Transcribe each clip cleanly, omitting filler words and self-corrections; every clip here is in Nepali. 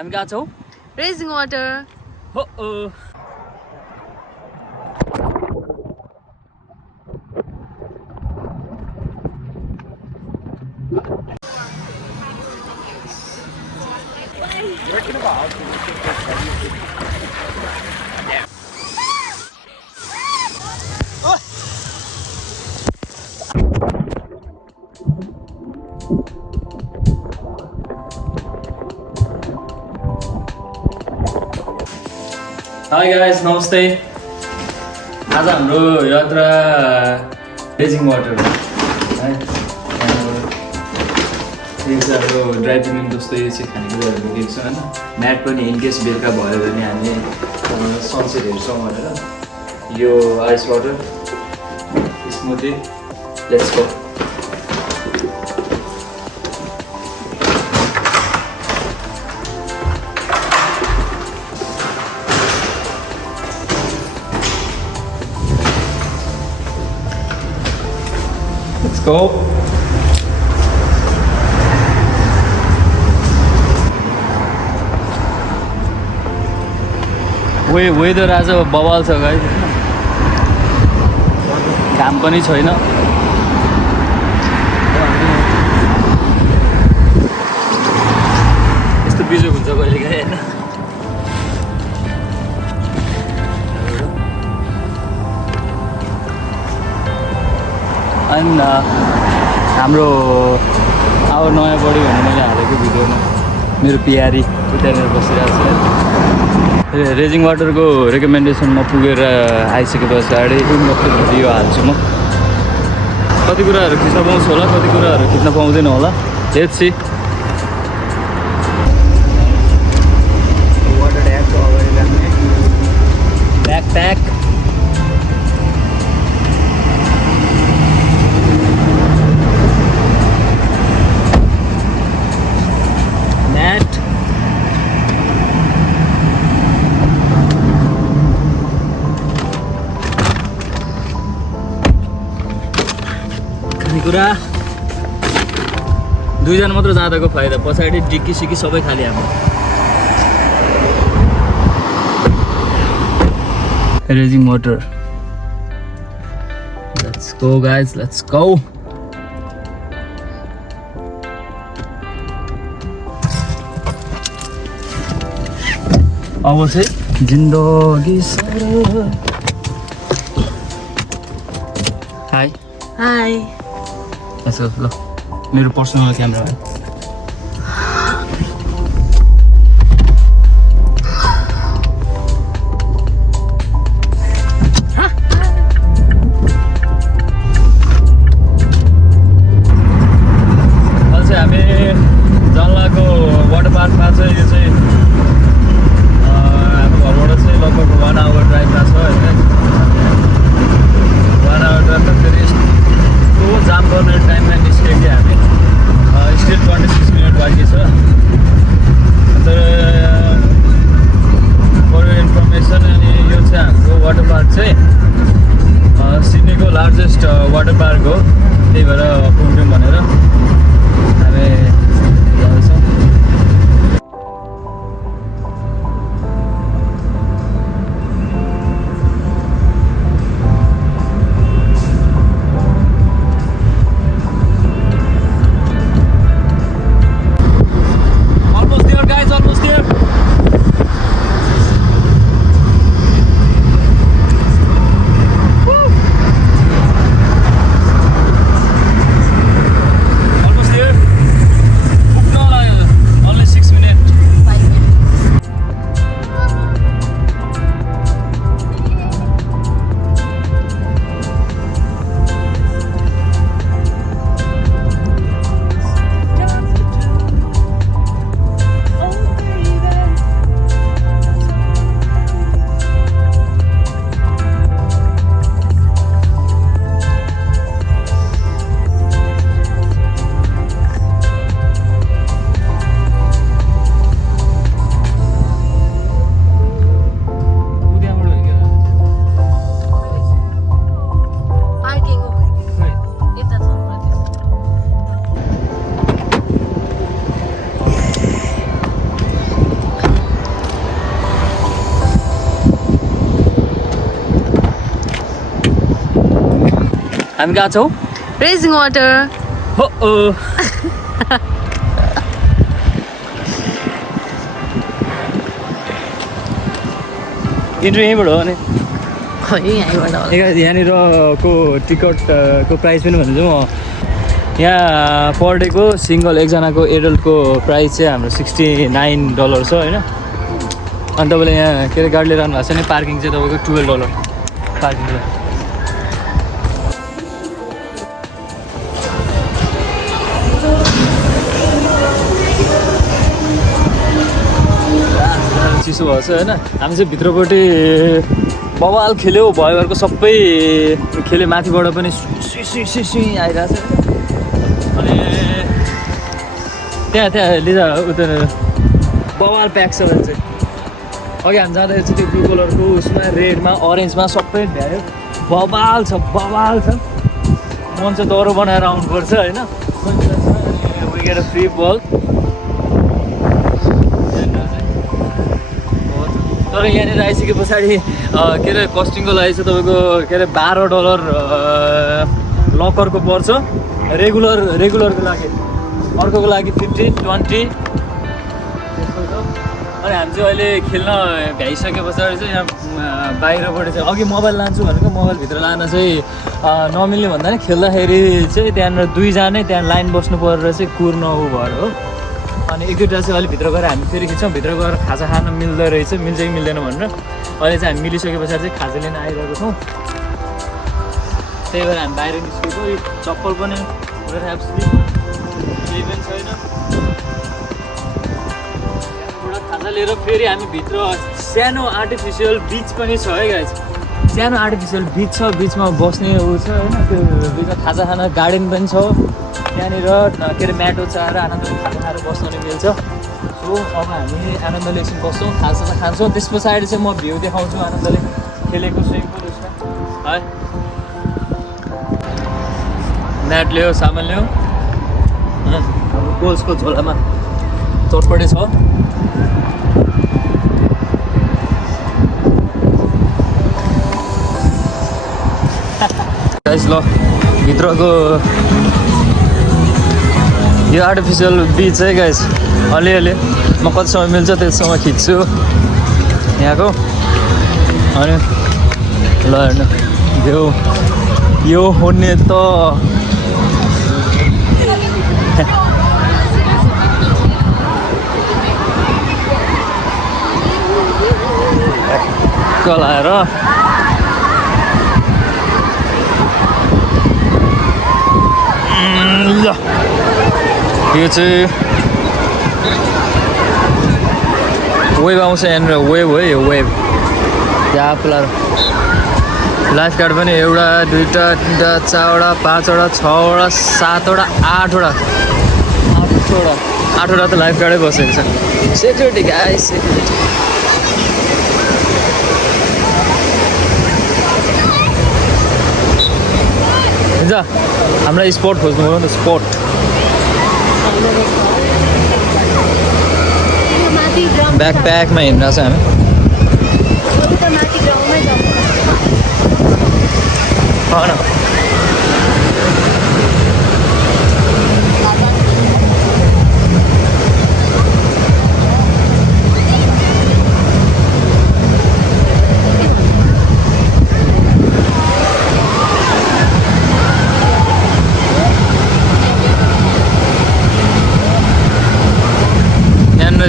हामी कहाँ छौँ? रेजिङ वाटर हो हाई गाइस, नमस्ते। आज हाम्रो यात्रा रेजिङ वाटर है। यो चाहिँ हाम्रो ड्राइभिङ जस्तो यो चाहिँ खानेकुराहरू बोकेको छ होइन। म्याट पनि इनकेस बेलुका भयो भने हामी सनसेट हेर्छौँ भनेर। यो ice water smoothie, let's go. Let's go. Weather आज बवाल छ गाइस, घाम पनि छैन। यस्तो बिजोग हुन्छ कहिलेकाहीँ होइन। अनि हाम्रो अब नयाँ बढी भने मैले हालेको भिडियोमा मेरो प्यारी उतारेर बसिरहेको छ। रेजिङ वाटरको रेकमेन्डेसनमा पुगेर आइसके पछाडि भिडियो हाल्छु म। कति कुराहरू खिच्न पाउँछु होला, कति कुराहरू खिच्न पाउँदैन होला। Let's see. वाटर ट्यापको अगाडि राख्ने ब्याकप्याक। कुरा दुईजना मात्र जाँदाको फाइदा, पछाडि डिक्की सिक्की सबै खाली हाम्रो। Raising water, let's go guys, let's go. अब चाहिँ जिन्दगी हाई हाई। यसो ल, मेरो पर्सनल क्यामेरा हो। अहिले चाहिँ हामी जल्लाको वाटर पार्कमा चाहिँ यो चाहिँ हाम्रो घरबाट चाहिँ लगभग 1 आवर ड्राइभमा छ होइन। 1 आवर ड्राइभ त फेरि जाम गर्ने टाइममा निस्क्यो कि हामी। स्टिल हामी गएको छौँ रेजिङ वाटर हो इन्ट्री यहीँबाट हो नि यहाँनिरको टिकटको प्राइस पनि भन्छु म यहाँ पर डेको सिङ्गल एकजनाको एडल्टको प्राइस चाहिँ हाम्रो $69 छ होइन अनि तपाईँले यहाँ के अरे गाडी लिएर आउनु भएको छ नि पार्किङ चाहिँ तपाईँको $12 पार्किङलाई चिसो भएको छ होइन हामी चाहिँ भित्रपट्टि बवाल खेल्यो भयोहरूको सबै खेल्यो माथिबाट पनि सुई आइरहेको छ अनि त्यहाँ लिँदा उता बवाल प्याक छ भने चाहिँ अघि हामी जाँदाखेरि चाहिँ त्यो ब्लू कलरको उसमा रेडमा अरेन्जमा सबै भ्यायो बवाल छ मन चाहिँ दह्रो बनाएर आउनुपर्छ होइन वी गेट अ फ्री बल तर यहाँनिर आइसके पछाडि के अरे कस्टिङको लागि चाहिँ तपाईँको के अरे $12 लकरको पर्छ रेगुलरको लागि अर्कोको लागि 15-20 अनि हामी चाहिँ अहिले खेल्न भ्याइसके पछाडि चाहिँ यहाँ बाहिरबाट चाहिँ अघि मोबाइल लान्छु भनेको मोबाइलभित्र लान चाहिँ नमिल्ने भन्दा नि खेल्दाखेरि चाहिँ त्यहाँनिर 2 जनै त्यहाँ लाइन बस्नु परेर चाहिँ कुर्न उ भएर हो अनि 1-2 चाहिँ अहिले भित्र गएर हामी फेरि खिच्छौँ भित्र गएर खाजा खान मिल्दो रहेछ मिल्छ कि मिल्दैन भनेर अहिले चाहिँ हामी मिलिसके पछाडि चाहिँ खाजा लिन आइरहेको छौँ त्यही भएर हामी बाहिर निस्केको यो चप्पल पनि केही पनि छैन एउटा खाजा लिएर फेरि हामी भित्र सानो आर्टिफिसियल बिच पनि छ है गाइस सानो आर्टिफिसियल बिच छ बिचमा बस्ने ऊ छ होइन त्यो बिचमा खाजा खान गार्डन पनि छ त्यहाँनिर के अरे म्याटो चाएर आनन्दले खाजा खाएर बस्न नि मिल्छ सो अब हामी आनन्दले एकछिन बस्छौँ खाजा खान्छौँ त्यस पछाडि चाहिँ म भ्यू देखाउँछु आनन्दले खेलेको स्विमिङ पुल उसमा है म्याट ल्यायो सामान ल्यायो हाम्रो गोल्सको झोलामा चटपटे छ गाइस ल भित्रको यो आर्टिफिसियल बिच है गाइस अलिअलि म कति समय मिल्छ त्यससँग खिच्छु यहाँको अनि ल हेर्नु यो हुने त कलाएर ल यो चाहिँ वेभ आउँछ यहाँनिर वेभ है यो वेभ यहाँ प्लार लाइफ गार्ड पनि 1 2 3 4 5 6 7 8 त लाइफ गार्डै बसेको छ सेक्युरिटी गाइस सेक्युरिटी हुन्छ हामीलाई स्पट खोज्नु हो नि स्पट ब्याकप्याकमा हिँड्रहेको छ हामी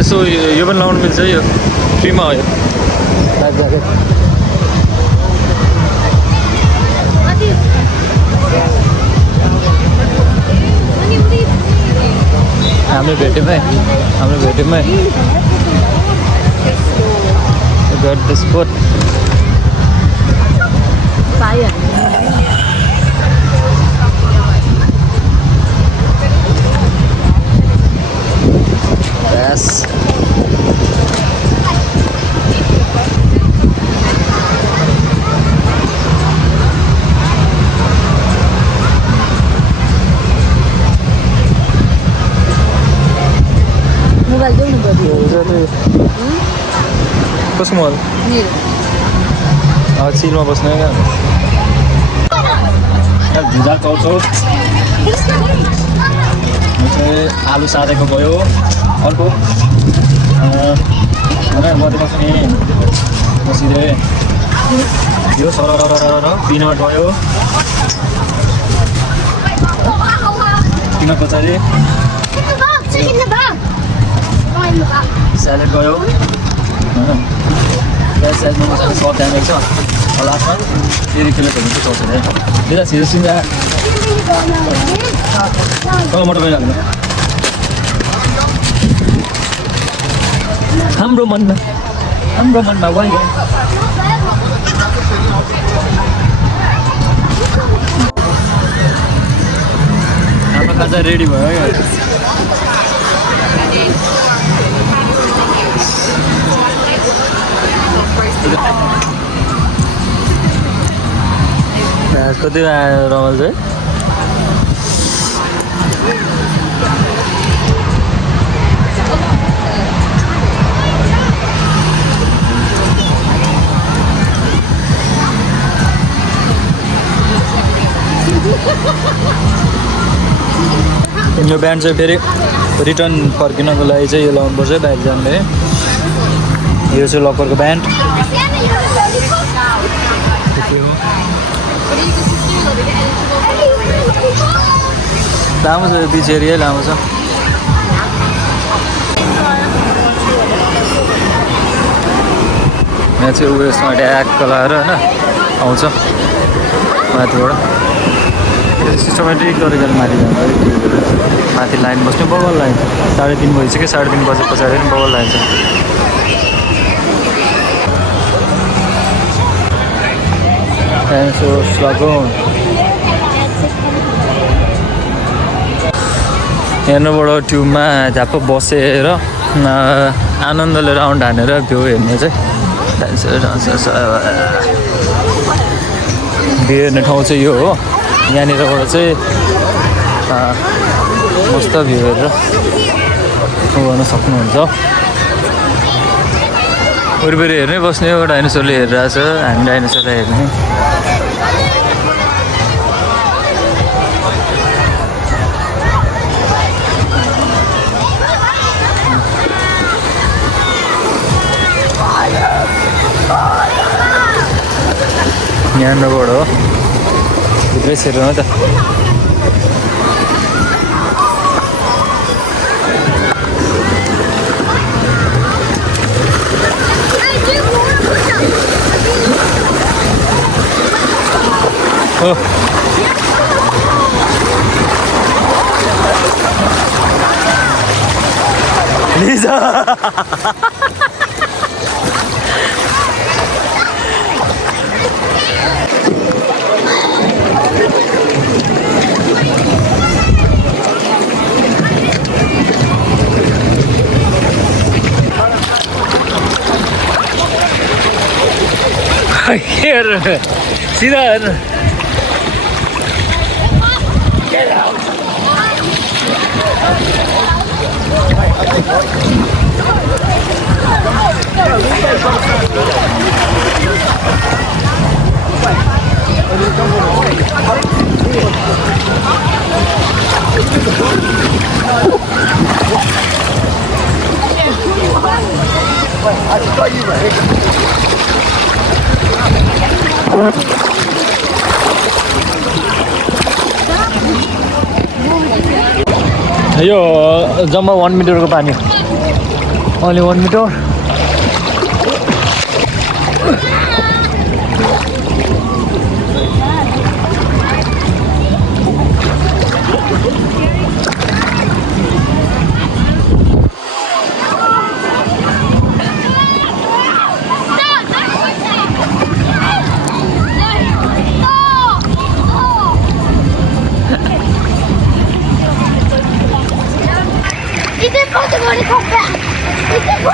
यसो यो पनि लाउनु मिल्छ यो फ्रीमा हो यो लाइफ ज्याकेट हाम्रो भेट्यौँ got the spot Yes. Mobile देऊ न बडी कसको मोबाइल मेरो चिलमा बस्ने क्या भुजा चौचौ आलु सादेको भयो अर्को बस्ने बसिदिए यो सरर पिनट भयो पिनट पछाडि स्यालेड गयो साइजमा मजाले सब ड्यामेज छ लास्टमा फेरि प्लेटहरू चाहिँ चल्छ है यता छिटो सिधा टमाटर पनि हाल्नु हाम्रो मनमा वाइ हाम्रो खाजा रेडी भयो है कति आयो रमल चाहिँ यो ब्यान्ड चाहिँ फेरि रिटर्न फर्किनको लागि चाहिँ यो लाउनुपर्छ बाहिर जाने यो चाहिँ लकरको ब्यान्ड लामो छ बिच एरिया लामो छ यहाँ चाहिँ उयसमा ट्याक्क लगाएर होइन आउँछ माथिबाट सिस्टमेटिक तरिकाले माथि जान्छ माथि लाइन बस्ने बबल लाइन 3:30 भइसक्यो 3:30 बजे पछाडि पनि बबल लाइन छ हेर्नुबाट ट्युबमा झ्याप्प बसेर आनन्दले राउन्ड हानेर भ्यू हेर्ने चाहिँ भ्यू हेर्ने ठाउँ चाहिँ यो हो यहाँनिरबाट चाहिँ मस्त भ्यू हेरेर गर्न सक्नुहुन्छ वरिपरि हेर्नै बस्ने हो डाइनोसरले हेरिरहेको छ हामी डाइनोसरलाई हेर्ने यहाँबाट हो भित्रै छिर्नु हो त Oh. Lisa. Here, see that? Get out! यो जम्मा 1 मिटरको पानी only 1 meter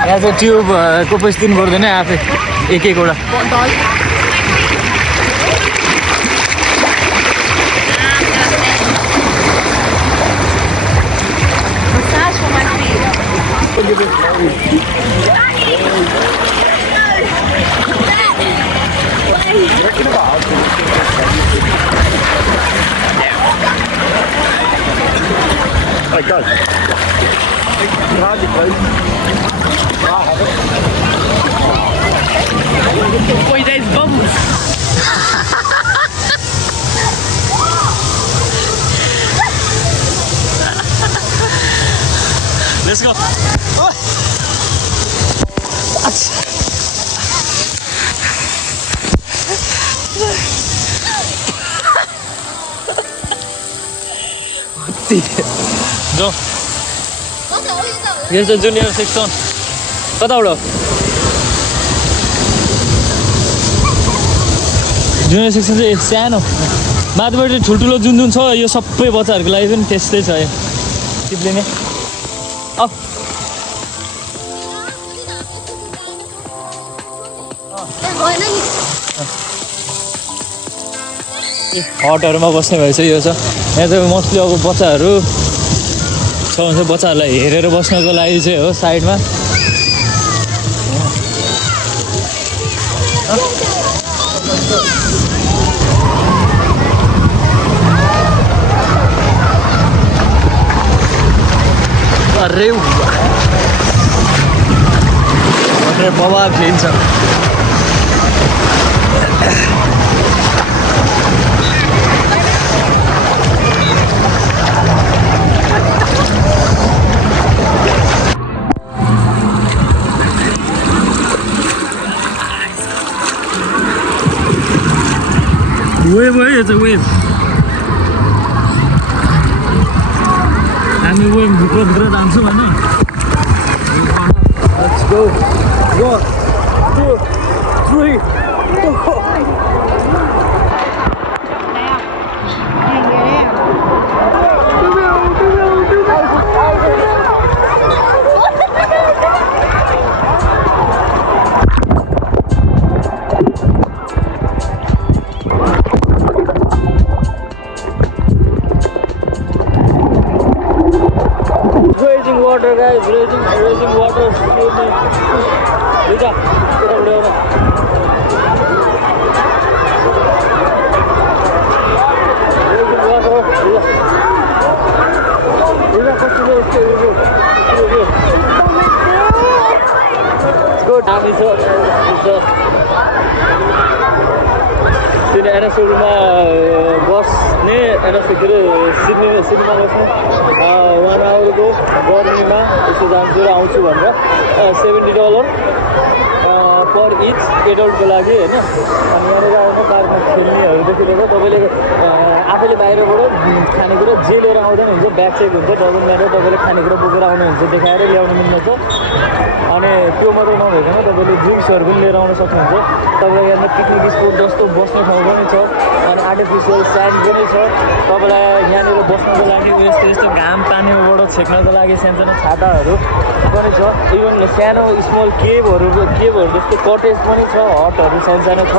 यहाँ चाहिँ ट्युबको पैसा दिनु पर्दैन आफै एक-एकवटा my god. Wait, there's bubbles. Let's go. जाऊ Here's the junior section. कताबाट जुनियर सेक्सन चाहिँ सानो माथिबाट ठुल्ठुलो जुन जुन छ यो सबै बच्चाहरूको लागि पनि त्यस्तै छ यो टिप्ले नै अफ हटहरूमा बस्ने भएछ यो छ यहाँ चाहिँ मोस्टली अब बच्चाहरू छ भने बच्चाहरूलाई हेरेर बस्नको लागि चाहिँ हो साइडमा अरे वाटर बवाल खेल्छ Wave, it's a wave. हामी वेभ भित्र जान्छौँ भने Let's go. 1, 2, 3, 4. Raging water, guys. Raging water. Lisa, get over there. Raging water. Lisa, stay. It's good. Sini ada surma bos ni ada sekira Sydney bos ni 1 hour को गर्मीमा यसो जान्छु र आउँछु भनेर $70 पर इच एडल्टको लागि होइन अनि यहाँनिर आउनु पार्कमा खेल्नेहरूदेखि लिएर तपाईँले आफैले बाहिरबाट खानेकुरा जे लिएर आउँदैन हुन्छ ब्याग चेक हुन्छ डबल म्याटर तपाईँले खानेकुरा बोकेर आउनुहुन्छ देखाएर ल्याउनु मिल्छ अनि त्यो मात्रै नभइकन तपाईँले ड्रिङ्क्सहरू पनि लिएर आउन सक्नुहुन्छ तपाईँलाई यहाँनिर पिकनिक स्पोट जस्तो बस्ने ठाउँ पनि छ अनि आर्टिफिसियल स्यान्ड पनि छ तपाईँलाई यहाँनिर बस्नको लागि यस्तो घाम पानीबाट छेक्नको लागि सानसानो छाताहरू पनि छ इभन सानो स्मल केभहरू जस्तो कटेज पनि छ हटहरू सानो छ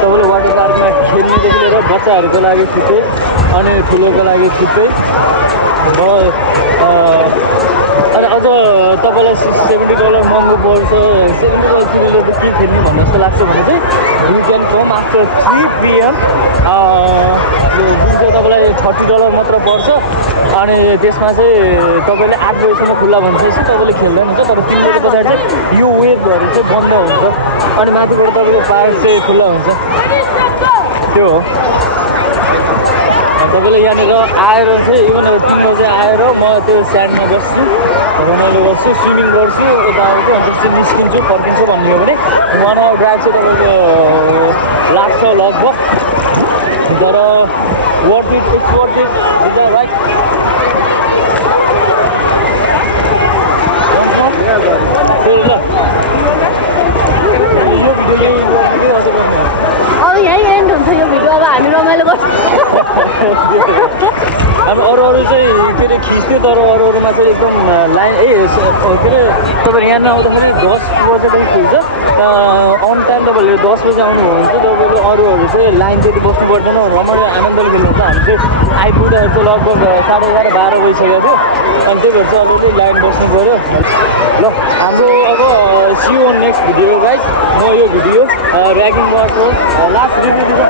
तपाईँले वाटर पार्कमा खेल्नेदेखि लिएर बच्चाहरूको लागि छुट्टै अनि ठुलोको लागि छुट्टै अनि अझ तपाईँलाई $70 महँगो पर्छ $70 किनेर के खेल्ने भन्ने जस्तो लाग्छ भने चाहिँ you can come after 3 PM जुन चाहिँ तपाईँलाई $30 मात्र पर्छ अनि त्यसमा चाहिँ तपाईँले 8 बजीसम्म खुल्ला भनेपछि तपाईँले खेल्दै हुन्छ तर 3 बजी पछाडि चाहिँ यो वेभहरू चाहिँ बन्द हुन्छ अनि माथिबाट तपाईँको पार्क चाहिँ खुल्ला हुन्छ त्यो हो तपाईँले यहाँनिर आएर चाहिँ इभन 3 बजी आएर म त्यो स्यान्डमा बस्छु रमाइलो गर्छु स्विमिङ गर्छु यता आउँछु अनि त्यसपछि निस्किन्छु फर्किन्छु भन्नुभयो भने 1 hour ड्राइभ चाहिँ तपाईँको लाग्छ लगभग तर वर्थ इट राइट अब यहीँ एन्ड हुन्छ यो भिडियो अब हामी रमाइलो गर्छौँ अब अरू चाहिँ फेरि खिच्थ्यो तर अरूमा चाहिँ एकदम लाइन के अरे तपाईँ यहाँ नआउँदाखेरि 10 बजेदेखि खुल्छ अन टाइम तपाईँले 10 बजी आउनुभयो भने चाहिँ तपाईँले अरूहरू चाहिँ लाइन त्यति बस्नु पर्दैन रमाइलो आनन्दले खेल्नुहुन्छ हामी चाहिँ आइपुग्दाखेरि चाहिँ लगभग 11:30-12 बजिसकेको थियो अनि त्यही भएर चाहिँ अलिकति लाइन बस्नु पऱ्यो ल हाम्रो अब see on next video guys म यो भिडियो ऱ्यागिङ वाटर लास्ट रिभ्यू दिन्छ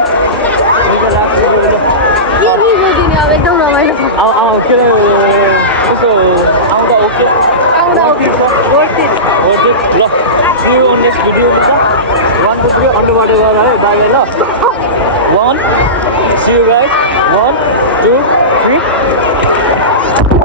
अब एकदम रमाइलो के अरे है बाजे ल 1 see you guys 1 2 3